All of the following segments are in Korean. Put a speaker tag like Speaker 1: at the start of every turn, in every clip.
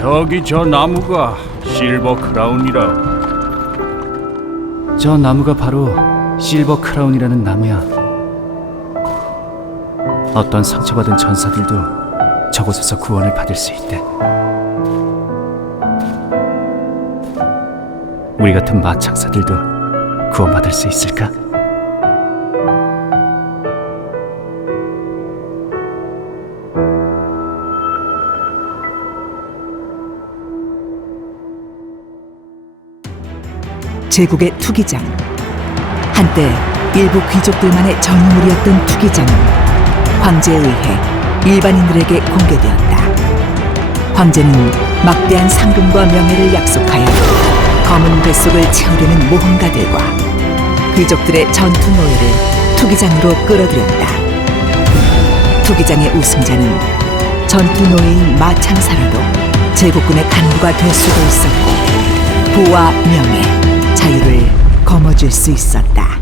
Speaker 1: 저기 저 나무가 실버 크라운이라.
Speaker 2: 저 나무가 바로 실버 크라운이라는 나무야. 어떤 상처받은 전사들도 저곳에서 구원을 받을 수 있대. 우리 같은 마창사들도 구원받을 수 있을까?
Speaker 3: 제국의 투기장. 한때 일부 귀족들만의 전유물이었던 투기장은 황제에 의해 일반인들에게 공개되었다. 황제는 막대한 상금과 명예를 약속하여 검은 뱃속을 채우려는 모험가들과 귀족들의 전투 노예를 투기장으로 끌어들였다. 투기장의 우승자는 전투 노예인 마창사라도 제국군의 간부가 될 수도 있었고 부와 명예, 자유를 거머쥘 수 있었다.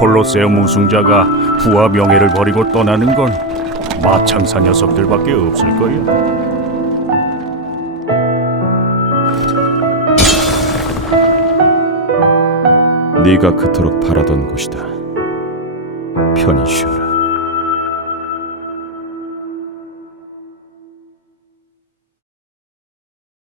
Speaker 1: 콜로세움 우승자가 부와 명예를 버리고 떠나는 건 마창사 녀석들밖에 없을 거야.
Speaker 4: 네가 그토록 바라던 곳이다. 편히 쉬어라.